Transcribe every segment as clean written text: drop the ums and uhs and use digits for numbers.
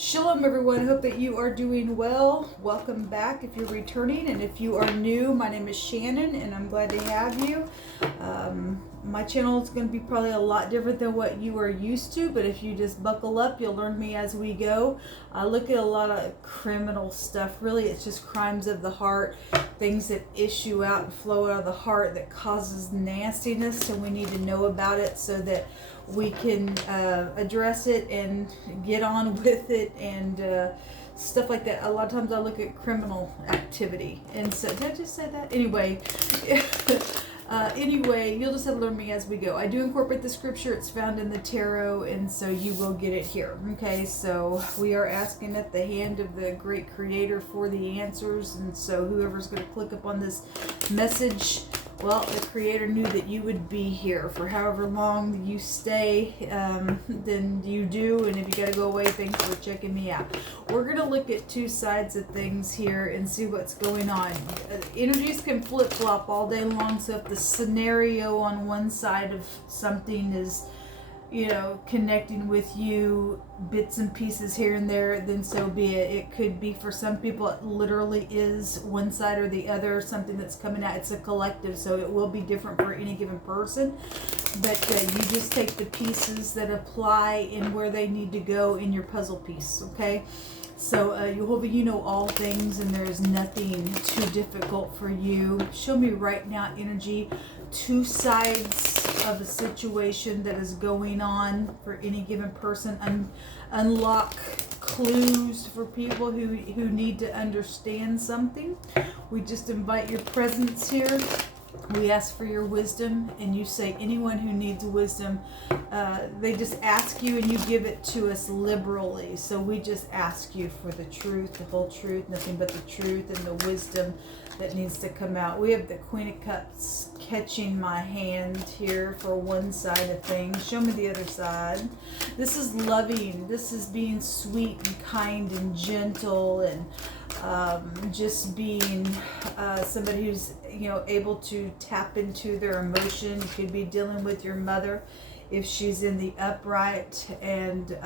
Shalom everyone, hope that you are doing well. Welcome back if you're returning, and if you are new, my name is Shannon and I'm glad to have you. My channel is going to be probably a lot different than what you are used to, but if you just buckle up, you'll learn me as we go. I look at a lot of criminal stuff. Really, it's just crimes of the heart, things that issue out and flow out of the heart that causes nastiness, and we need to know about it so that we can address it and get on with it and stuff like that. A lot of times I look at criminal activity, and so did I just say that? Anyway, anyway, you'll just have to learn me as we go. I do incorporate the scripture. It's found in the tarot, and so you will get it here. Okay, so we are asking at the hand of the great creator for the answers, and so whoever's going to click up on this message, well, the creator knew that you would be here for however long you stay, then you do. And if you got to go away, thanks for checking me out. We're going to look at two sides of things here and see what's going on. Energies can flip-flop all day long. So if the scenario on one side of something is, you know, connecting with you, bits and pieces here and there, then so be it. It could be, for some people, it literally is one side or the other, something that's coming out. It's a collective, so it will be different for any given person. But you just take the pieces that apply in where they need to go in your puzzle piece, okay? So, Jehovah, you know all things, and there's nothing too difficult for you. Show me right now, energy, two sides of a situation that is going on for any given person. Unlock clues for people who need to understand something. We just invite your presence here. We ask for your wisdom, and you say anyone who needs wisdom, they just ask you and you give it to us liberally. So we just ask you for the truth, the whole truth, nothing but the truth and the wisdom that needs to come out. We have the Queen of Cups catching my hand here for one side of things. Show me the other side. This is loving. This is being sweet and kind and gentle, and just being somebody who's, you know, able to tap into their emotion. You could be dealing with your mother if she's in the upright, and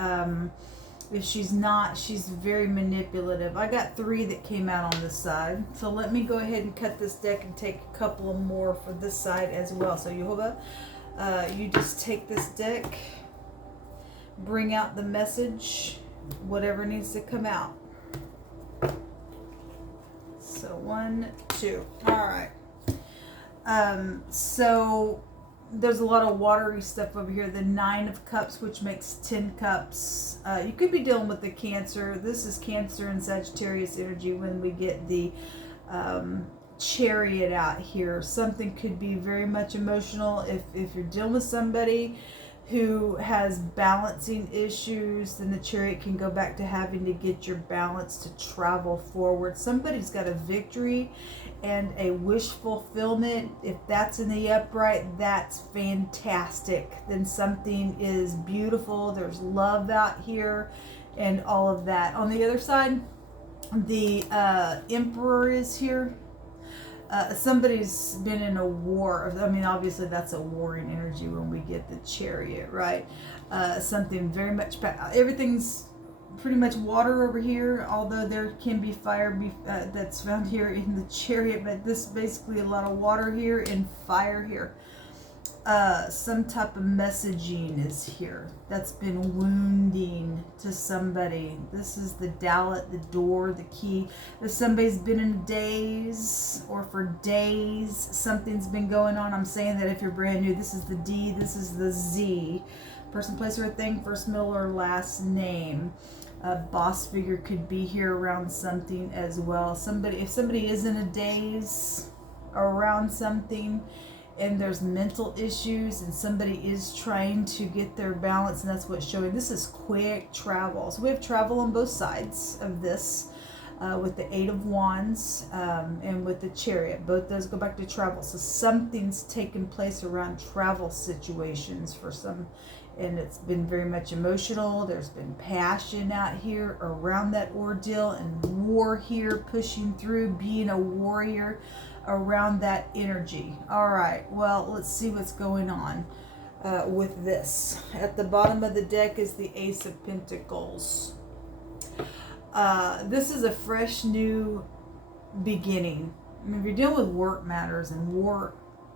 if she's not, she's very manipulative. I got three that came out on this side, so let me go ahead and cut this deck and take a couple of more for this side as well. So Jehovah, you just take this deck, bring out the message, whatever needs to come out. So 1, 2. All right. So there's a lot of watery stuff over here. The 9 of Cups, which makes 10 cups. You could be dealing with the Cancer. This is Cancer and Sagittarius energy when we get the Chariot out here. Something could be very much emotional. If you're dealing with somebody who has balancing issues, then the Chariot can go back to having to get your balance to travel forward. Somebody's got a victory and a wish fulfillment. If that's in the upright, that's fantastic. Then something is beautiful. There's love out here and all of that. On the other side, the Emperor is here. Somebody's been in a war. I mean, obviously that's a warring energy when we get the Chariot, right? Something very much, everything's pretty much water over here, although there can be fire that's found here in the Chariot, but this is basically a lot of water here and fire here. Some type of messaging is here that's been wounding to somebody. This is the dowlet, the door, the key. If somebody's been in a daze, or for days something's been going on, I'm saying that if you're brand new, this is the D, this is the Z. Person, place, or thing, first, middle, or last name. A boss figure could be here around something as well. If somebody is in a daze around something, and there's mental issues, and somebody is trying to get their balance, and that's what's showing. This is quick travel. So we have travel on both sides of this, with the 8 of Wands and with the Chariot. Both those go back to travel. So something's taken place around travel situations for some, and it's been very much emotional. There's been passion out here around that ordeal, and war here, pushing through, being a warrior around that energy. All right, well, let's see what's going on with this. At the bottom of the deck is the Ace of Pentacles. This is a fresh new beginning. I mean, if you're dealing with work matters and war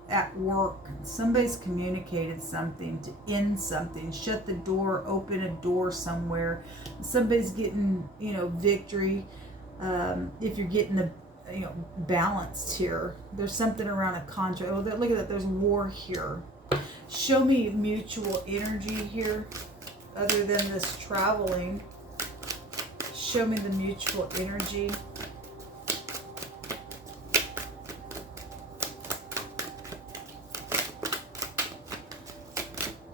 at work, somebody's communicated something to end something, shut the door, open a door somewhere. Somebody's getting, victory. If you're getting the, balanced here, there's something around a contract. Oh, look at that. There's war here. Show me mutual energy here, other than this traveling. Show me the mutual energy.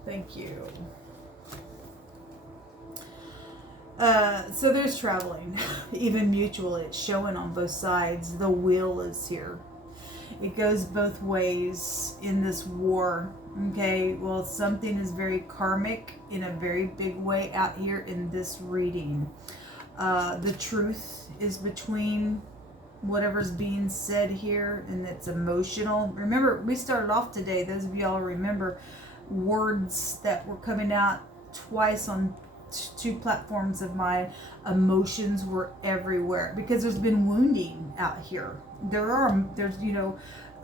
Thank you. So there's traveling, even mutual. It's showing on both sides. The wheel is here. It goes both ways in this war. Okay, well, something is very karmic in a very big way out here in this reading. The truth is between whatever's being said here, and it's emotional. Remember, we started off today, those of y'all remember, words that were coming out twice on two platforms of mine. Emotions were everywhere because there's been wounding out here. There's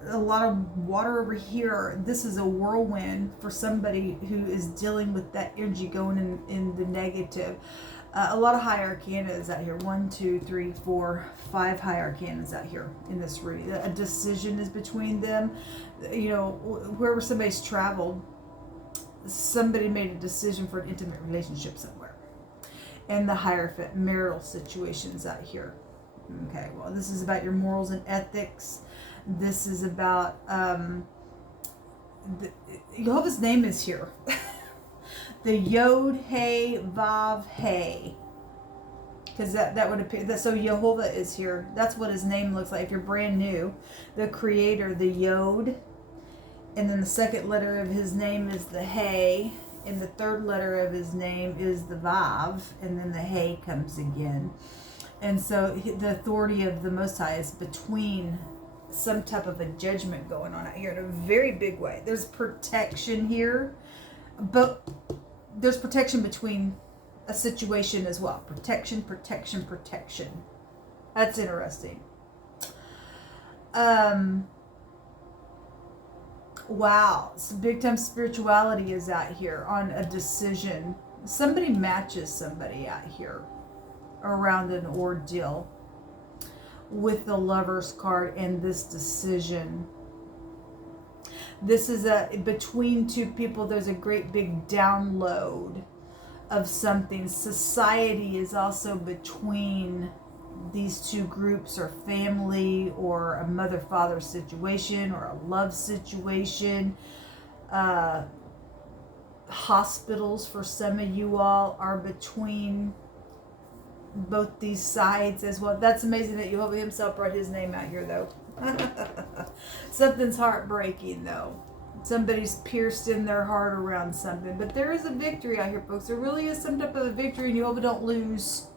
a lot of water over here. This is a whirlwind for somebody who is dealing with that energy going in the negative. A lot of high arcanas out here. 1, 2, 3, 4, 5 high arcanas out here in this reading. A decision is between them. Wherever somebody's traveled, somebody made a decision for an intimate relationship somewhere. And the Hierophant, marital situations out here. Okay, well, this is about your morals and ethics. This is about Jehovah's name is here. The Yod Hey Vav Hey, because that would appear. So Jehovah is here. That's what his name looks like. If you're brand new, the Creator, the Yod, and then the second letter of his name is the Hey, and the third letter of his name is the Vav, and then the Hey comes again. And so the authority of the Most High is between some type of a judgment going on out here in a very big way. There's protection here, but there's protection between a situation as well. Protection, protection, protection. That's interesting. Wow. So big time spirituality is out here on a decision. Somebody matches somebody out here around an ordeal with the Lover's card and this decision. This is between two people. There's a great big download of something. Society is also between these two groups, or family, or a mother-father situation, or a love situation. Hospitals for some of you all are between both these sides as well. That's amazing that Jehovah himself brought his name out here, though. Something's heartbreaking, though. Somebody's pierced in their heart around something. But there is a victory out here, folks. There really is some type of a victory, and Jehovah don't lose.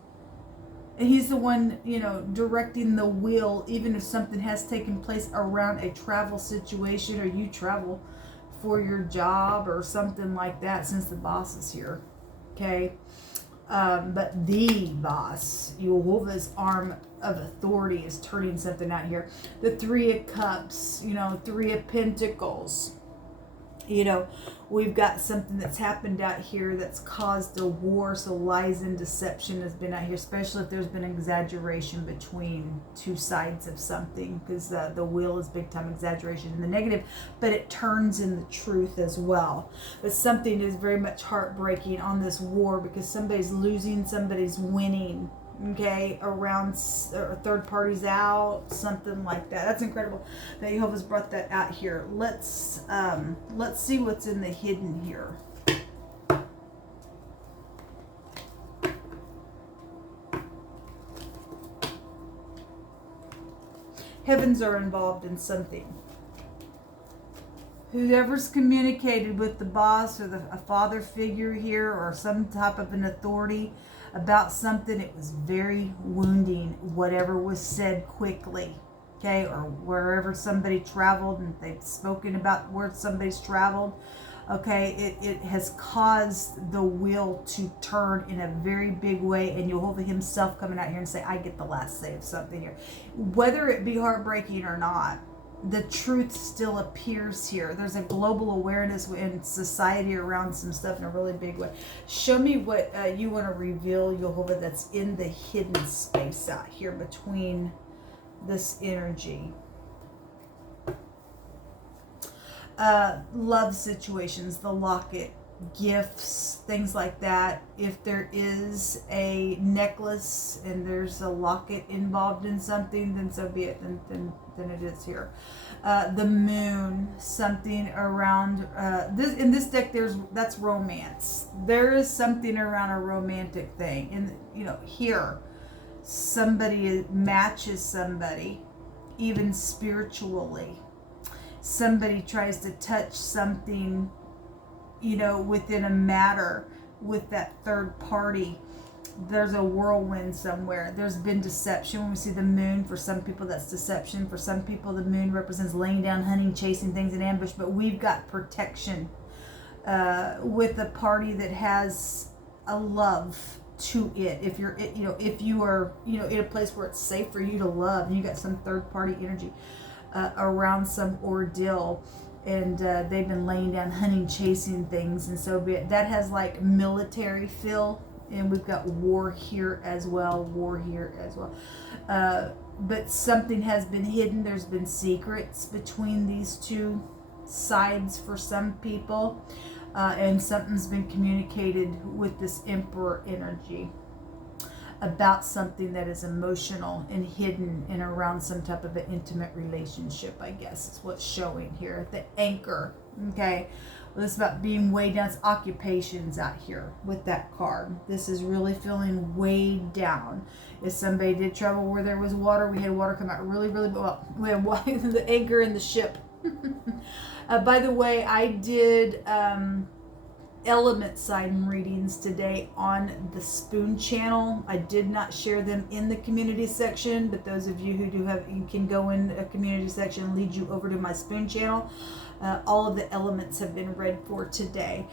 And he's the one, directing the wheel, even if something has taken place around a travel situation, or you travel for your job or something like that, since the boss is here. Okay? But the boss, Jehovah's arm of authority, is turning something out here. The 3 of Cups, 3 of Pentacles. We've got something that's happened out here that's caused a war. So lies and deception has been out here, especially if there's been exaggeration between two sides of something, because the wheel is big time exaggeration in the negative, but it turns in the truth as well. But something is very much heartbreaking on this war, because somebody's losing, somebody's winning. Okay, around third parties out, something like that. That's incredible that Jehovah's brought that out here. Let's see what's in the hidden here. Heavens are involved in something. Whoever's communicated with the boss, or a father figure here, or some type of an authority about something, it was very wounding, whatever was said quickly. Okay, or wherever somebody traveled and they've spoken about where somebody's traveled, Okay, it has caused the wheel to turn in a very big way, and Jehovah himself coming out here and say, I get the last say of something here. Whether it be heartbreaking or not, the truth still appears here. There's a global awareness in society around some stuff in a really big way. Show me what you want to reveal, Jehovah, that's in the hidden space out here between this energy. Love situations, the locket, gifts, things like that. If there is a necklace and there's a locket involved in something, then so be it. Then it is here. The moon, something around this in this deck. That's romance. There is something around a romantic thing, and here, somebody matches somebody, even spiritually. Somebody tries to touch something, within a matter with that third party. There's a whirlwind somewhere. There's been deception. When we see the moon, for some people that's deception. For some people the moon represents laying down, hunting, chasing things in ambush. But we've got protection with a party that has a love to it. If you're, if you are, in a place where it's safe for you to love, and you got some third party energy around some ordeal, and they've been laying down, hunting, chasing things, and so be it. That has like military feel, and we've got war here as well. But something has been hidden. There's been secrets between these two sides for some people, and something's been communicated with this Emperor energy about something that is emotional and hidden and around some type of an intimate relationship, I guess is what's showing here. The anchor, okay? Well, it's about being weighed down. It's occupations out here with that card. This is really feeling weighed down. If somebody did travel where there was water, we had water come out really, really well. We had the anchor in the ship. By the way, I did element sign readings today on the Spoon channel. I did not share them in the community section, but those of you who do have, you can go in a community section and lead you over to my Spoon channel. All of the elements have been read for today.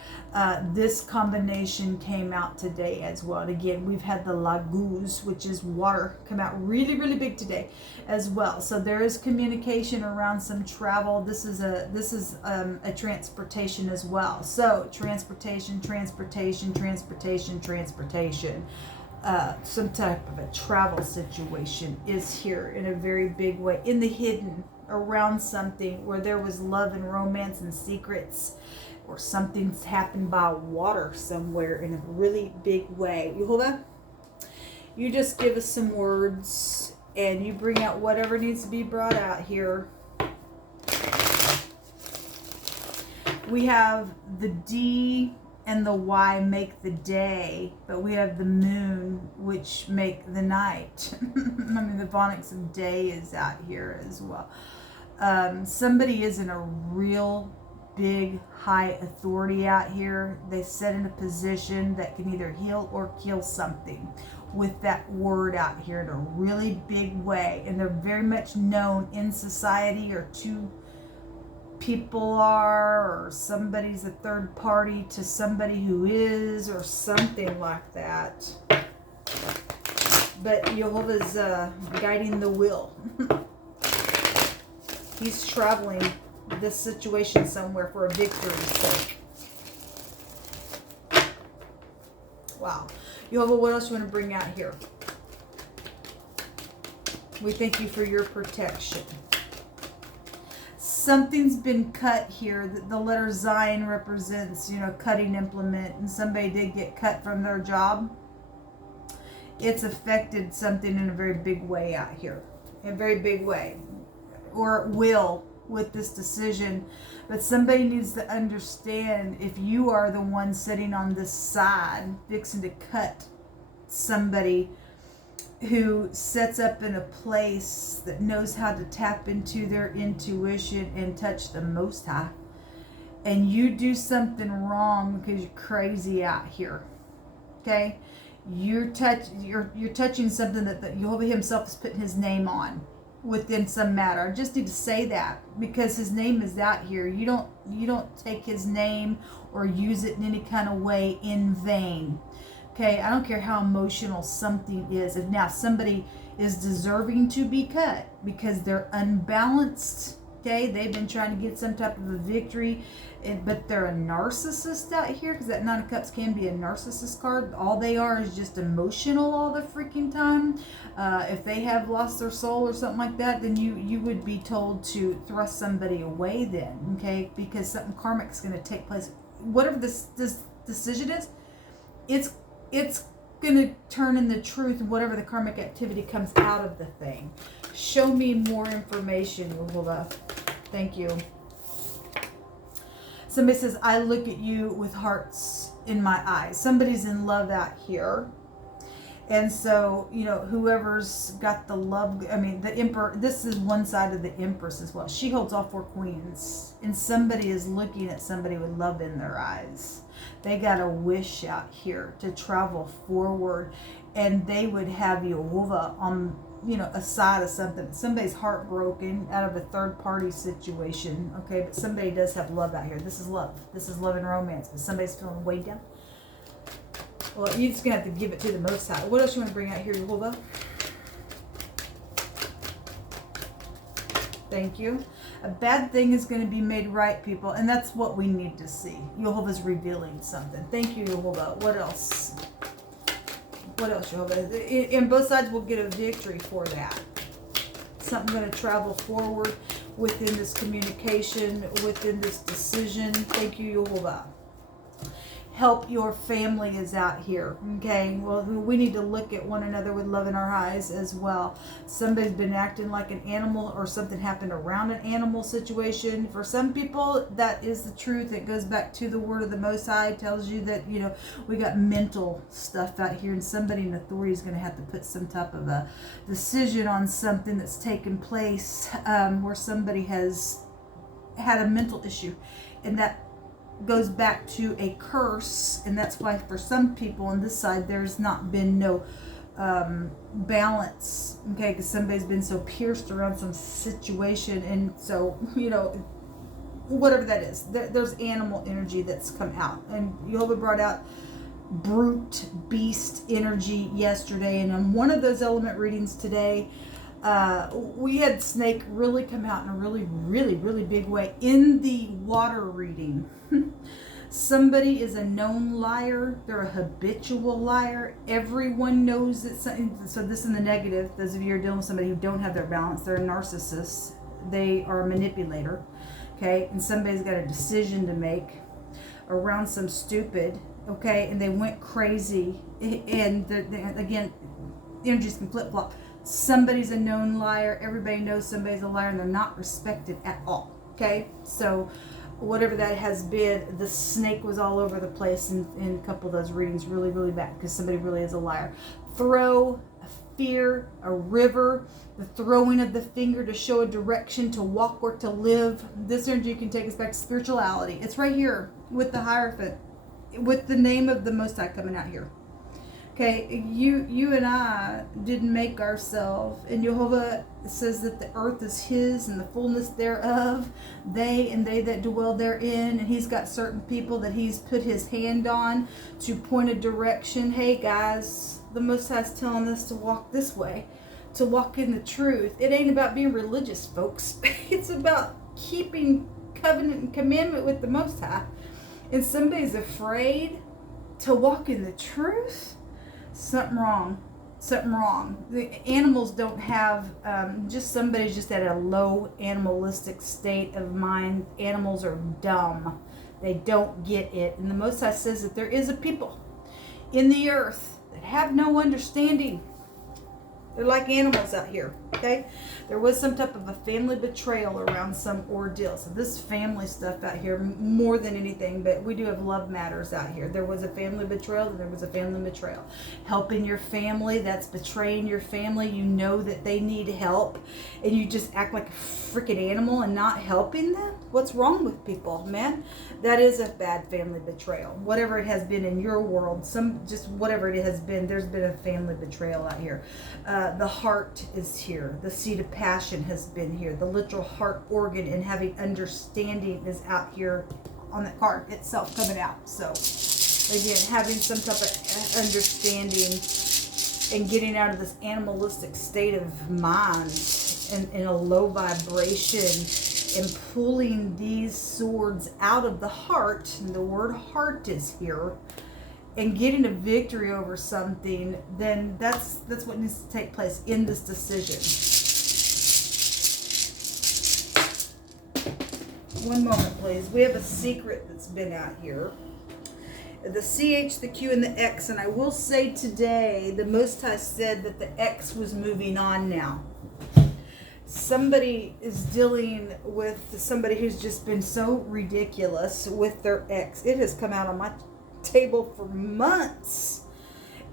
This combination came out today as well. And again, we've had the Laguz, which is water, come out really, really big today as well. So there is communication around some travel. This is a transportation as well. So transportation. Some type of a travel situation is here in a very big way, in the hidden, around something where there was love and romance and secrets, or something's happened by water somewhere in a really big way. Yehovah, you just give us some words and you bring out whatever needs to be brought out here. We have the D and the Y make the day, but we have the moon, which make the night. I mean, the phonics of day is out here as well. Somebody is in a real big, high authority out here. They sit in a position that can either heal or kill something with that word out here in a really big way. And they're very much known in society, or two people are, or somebody's a third party to somebody who is, or something like that. But Jehovah's guiding the will. He's traveling this situation somewhere for a victory's sake. Wow. Jehovah, what else do you want to bring out here? We thank you for your protection. Something's been cut here. The letter Zion represents, cutting implement, and somebody did get cut from their job. It's affected something in a very big way out here. In a very big way. Or it will with this decision. But somebody needs to understand, if you are the one sitting on this side fixing to cut somebody who sets up in a place that knows how to tap into their intuition and touch the Most High, and you do something wrong because you're crazy out here, okay? You're touching something that Jehovah himself is putting his name on. within some matter. I just need to say that because his name is out here. You don't take his name or use it in any kind of way in vain. Okay, I don't care how emotional something is. If now somebody is deserving to be cut because they're unbalanced, okay, they've been trying to get some type of a victory, but they're a narcissist out here, because that Nine of Cups can be a narcissist card. All they are is just emotional all the freaking time. If they have lost their soul or something like that, then you would be told to thrust somebody away then, okay, because something karmic is going to take place. Whatever this decision is, it's going to turn in the truth, and whatever the karmic activity comes out of the thing. Show me more information, Yehovah. Thank you. Somebody says, I look at you with hearts in my eyes. Somebody's in love out here. And so, you know, whoever's got the love, I mean, the Emperor, this is one side of the Empress as well. She holds all 4 queens. And somebody is looking at somebody with love in their eyes. They got a wish out here to travel forward. And they would have Yehovah on, you know, a side of something. Somebody's heartbroken out of a third party situation. Okay, but somebody does have love out here. This is love. This is love and romance. But somebody's feeling weighed down. Well, you're just going to have to give it to the Most High. What else you want to bring out here, Yehovah? Thank you. A bad thing is going to be made right, people. And that's what we need to see. Yehovah's revealing something. Thank you, Yehovah. What else? What else, Yehovah? And both sides will get a victory for that. Something going to travel forward within this communication, within this decision. Thank you, Yehovah. Help your family is out here. Okay, well, we need to look at one another with love in our eyes as well. Somebody's been acting like an animal, or something happened around an animal situation. For some people, that is the truth. It goes back to the word of the Most High. It tells you that, you know, we got mental stuff out here, and somebody in authority is going to have to put some type of a decision on something that's taken place, where somebody has had a mental issue, and that goes back to a curse. And that's why for some people on this side there's not been no balance, okay, because somebody's been so pierced around some situation. And so, you know, whatever that is, there's animal energy that's come out. And Yehovah brought out brute beast energy yesterday, and on one of those element readings today, we had snake really come out in a really big way in the water reading. Somebody is a known liar. They're a habitual liar. Everyone knows that. So this in the negative, those of you who are dealing with somebody who don't have their balance, they're a narcissist. They are a manipulator. Okay, and somebody's got a decision to make around some stupid. Okay, and they went crazy. And again, energies can flip flop. Somebody's a known liar. Everybody knows somebody's a liar, and they're not respected at all. Okay, so whatever that has been, the snake was all over the place in a couple of those readings, really bad, because somebody really is a liar. Throw, a fear, a river, the throwing of the finger to show a direction, to walk or to live. This energy can take us back to spirituality. It's right here with the Hierophant, with the name of the Most High coming out here. Okay, you and I didn't make ourselves, and Yehovah says that the earth is His and the fullness thereof, they that dwell therein, and He's got certain people that He's put His hand on to point a direction. Hey guys, the Most High's telling us to walk this way, to walk in the truth. It ain't about being religious, folks. It's about keeping covenant and commandment with the Most High. And somebody's afraid to walk in the truth. Something wrong. The animals don't have, just somebody's just at a low animalistic state of mind. Animals are dumb. They don't get it. And the Most High says that there is a people in the earth that have no understanding. They're like animals out here, okay? There was some type of a family betrayal around some ordeal. So this family stuff out here, more than anything, but we do have love matters out here. There was a family betrayal, and there was a family betrayal. Helping your family, that's betraying your family. You know that they need help, and you just act like a freaking animal and not helping them? What's wrong with people, man? That is a bad family betrayal. Whatever it has been in your world, just whatever it has been, there's been a family betrayal out here. The heart is here. The seat of passion has been here. The literal heart organ and having understanding is out here on the card itself coming out. So again, having some type of understanding and getting out of this animalistic state of mind and in a low vibration and pulling these swords out of the heart, and the word heart is here, and getting a victory over something, then that's what needs to take place in this decision. One moment, please. We have a secret that's been out here. The CH, the Q, and the X. And I will say today, the Most High said that the X was moving on now. Somebody is dealing with somebody who's just been so ridiculous with their ex. It has come out on my table for months.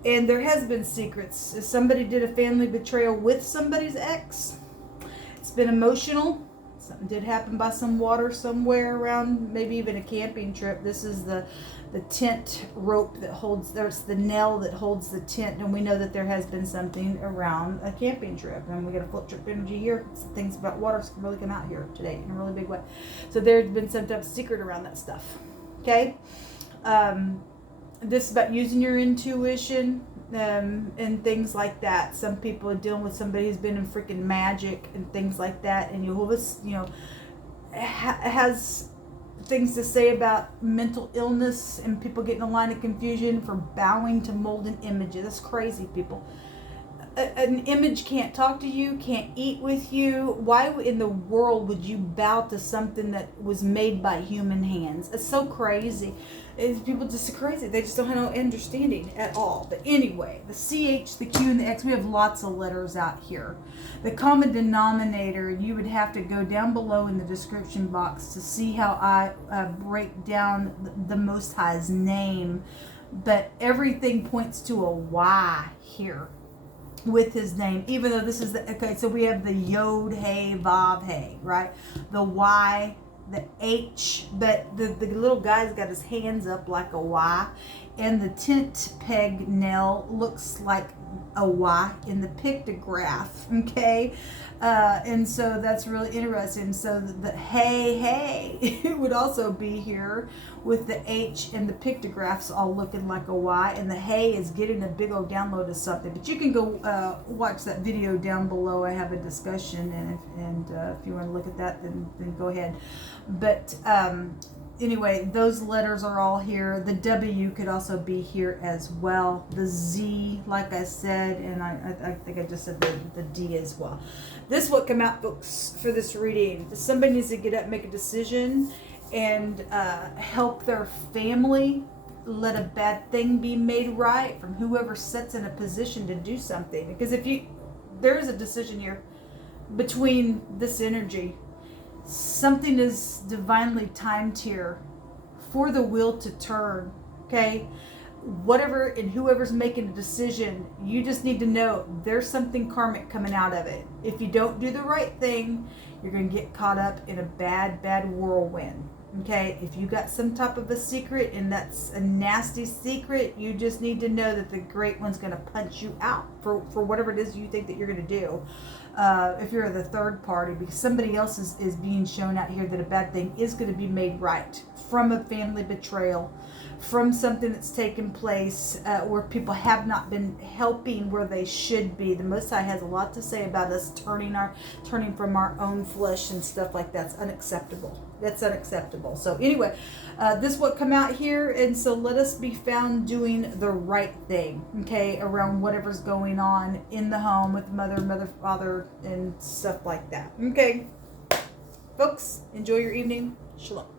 And there has been secrets. Somebody did a family betrayal with somebody's ex. It's been emotional. Something did happen by some water somewhere around, maybe even a camping trip. This is the tent rope that holds, there's the nail that holds the tent, and we know that there has been something around a camping trip, and we got a flip trip energy here. Things about water can really come out here today in a really big way. So there's been some type of secret around that stuff. Okay, this is about using your intuition and things like that. Some people are dealing with somebody who's been in freaking magic and things like that, and Jehovah's, has things to say about mental illness and people getting a line of confusion for bowing to molten images. That's crazy, people. An image can't talk to you, can't eat with you. Why in the world would you bow to something that was made by human hands? It's so crazy. People just are crazy. They just don't have no understanding at all. But anyway, the CH, the Q, and the X, we have lots of letters out here. The common denominator, you would have to go down below in the description box to see how I break down the Most High's name. But everything points to a Y here with his name, even though this is the, okay, so we have the Yod, Hey, Vav, Hey, right? The Y, the H, but the little guy's got his hands up like a Y, and the tent peg nail looks like a Y in the pictograph, okay? And so that's really interesting. So the hey, it would also be here with the H and the pictographs all looking like a Y, and the hey is getting a big old download of something. But you can go watch that video down below. I have a discussion, and if you want to look at that, then go ahead. But anyway, those letters are all here. The W could also be here as well. The Z, like I said, and I think I just said the D as well. This is what come out, folks, for this reading. Somebody needs to get up, make a decision, and help their family. Let a bad thing be made right from whoever sits in a position to do something. Because there is a decision here between this energy. Something is divinely timed here for the wheel to turn, okay? Whatever and whoever's making a decision, you just need to know there's something karmic coming out of it. If you don't do the right thing, you're going to get caught up in a bad whirlwind, okay? If you got some type of a secret and that's a nasty secret, you just need to know that the great one's going to punch you out for whatever it is you think that you're going to do. If you're the third party, because somebody else is being shown out here that a bad thing is going to be made right from a family betrayal, from something that's taken place where people have not been helping where they should be. The Most High has a lot to say about us turning from our own flesh and stuff like that's unacceptable. That's unacceptable. So anyway, this is what come out here, and so let us be found doing the right thing, okay, around whatever's going on in the home with mother, father, and stuff like that. Okay, folks, enjoy your evening. Shalom.